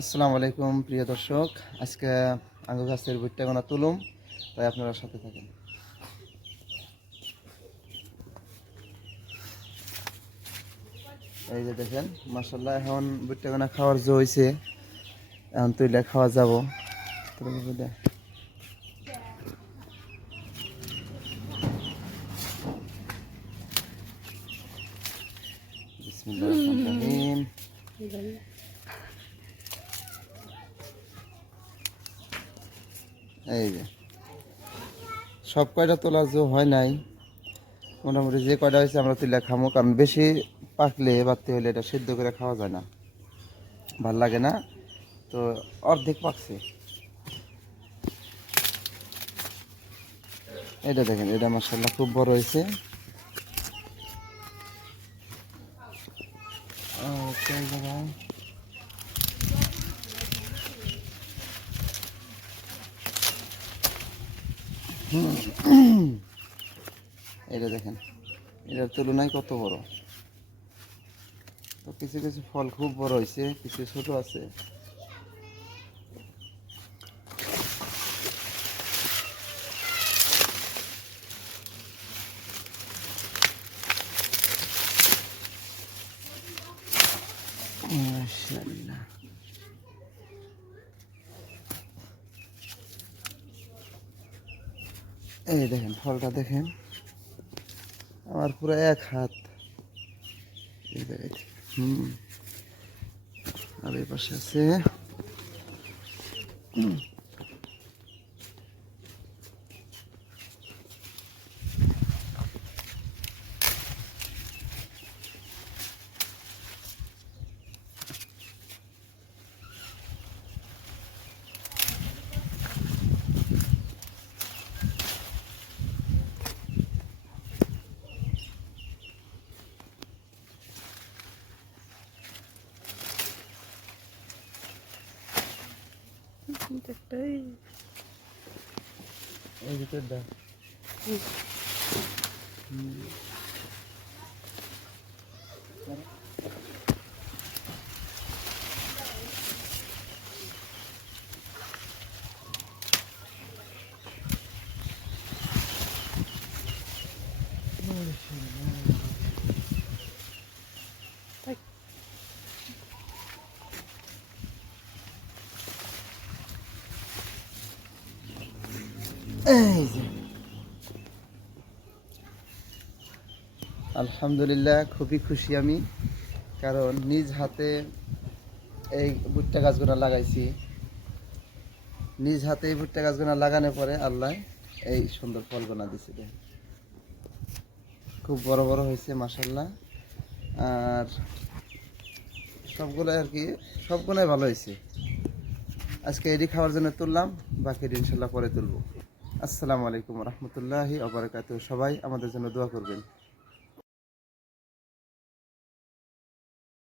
আসসালামু আলাইকুম প্রিয় দর্শক, আজকে আঙ্গুর গাছের ভুট্টা গোনা তুলুম, তাই আপনারা সাথে থাকেন। এই যে দেখেন, মাশাআল্লাহ এখন ভুট্টা গোনা খাওয়ার জো হয়েছে, এখন তুইলে খাওয়া যাব। বিসমিল্লাহির রহমানির রহিম। এই যে সব কয়টা তোলার জো হয় নাই, মোটামুটি যে কয়টা হয়েছে আমরা তুলে খামো, কারণ বেশি পাকলে বাড়তে হলে এটা সিদ্ধ করে খাওয়া যায় না, ভাল লাগে না। তো অর্ধেক পাকছে। এটা দেখেন, এটা মাশাআল্লাহ খুব বড় হয়েছে। এটা দেখেন, এটার তুলনায় কত বড়। তো কিছু কিছু ফল খুব বড় হয়েছে, কিছু ছোট আছে। মাশাআল্লাহ, এই দেখেন ফলটা দেখেন, আমার পুরো এক হাত। এই জায়গায় আর এই পাশে আছে। এই ভিতরটা এই যে আলহামদুলিল্লাহ, খুবই খুশি আমি, কারণ নিজ হাতে এই ভুট্টা গাছগুলো লাগাইছি। নিজ হাতে এই ভুট্টা গাছগুলো লাগানোর পরে আল্লাহ এই সুন্দর ফলগুলো দিছে। খুব বড় বড় হয়েছে মাশাআল্লাহ। আর সবগুলো আর কি, সবগুলোই ভালো হয়েছে। আজকে এডি খাওয়ার জন্য তুললাম, বাকি ইনশাল্লাহ পরে তুলবো। আসসালামু আলাইকুম রহমতুল্লাহি ওয়া বারাকাতুহু। সবাই আমাদের জন্য দোয়া করবেন।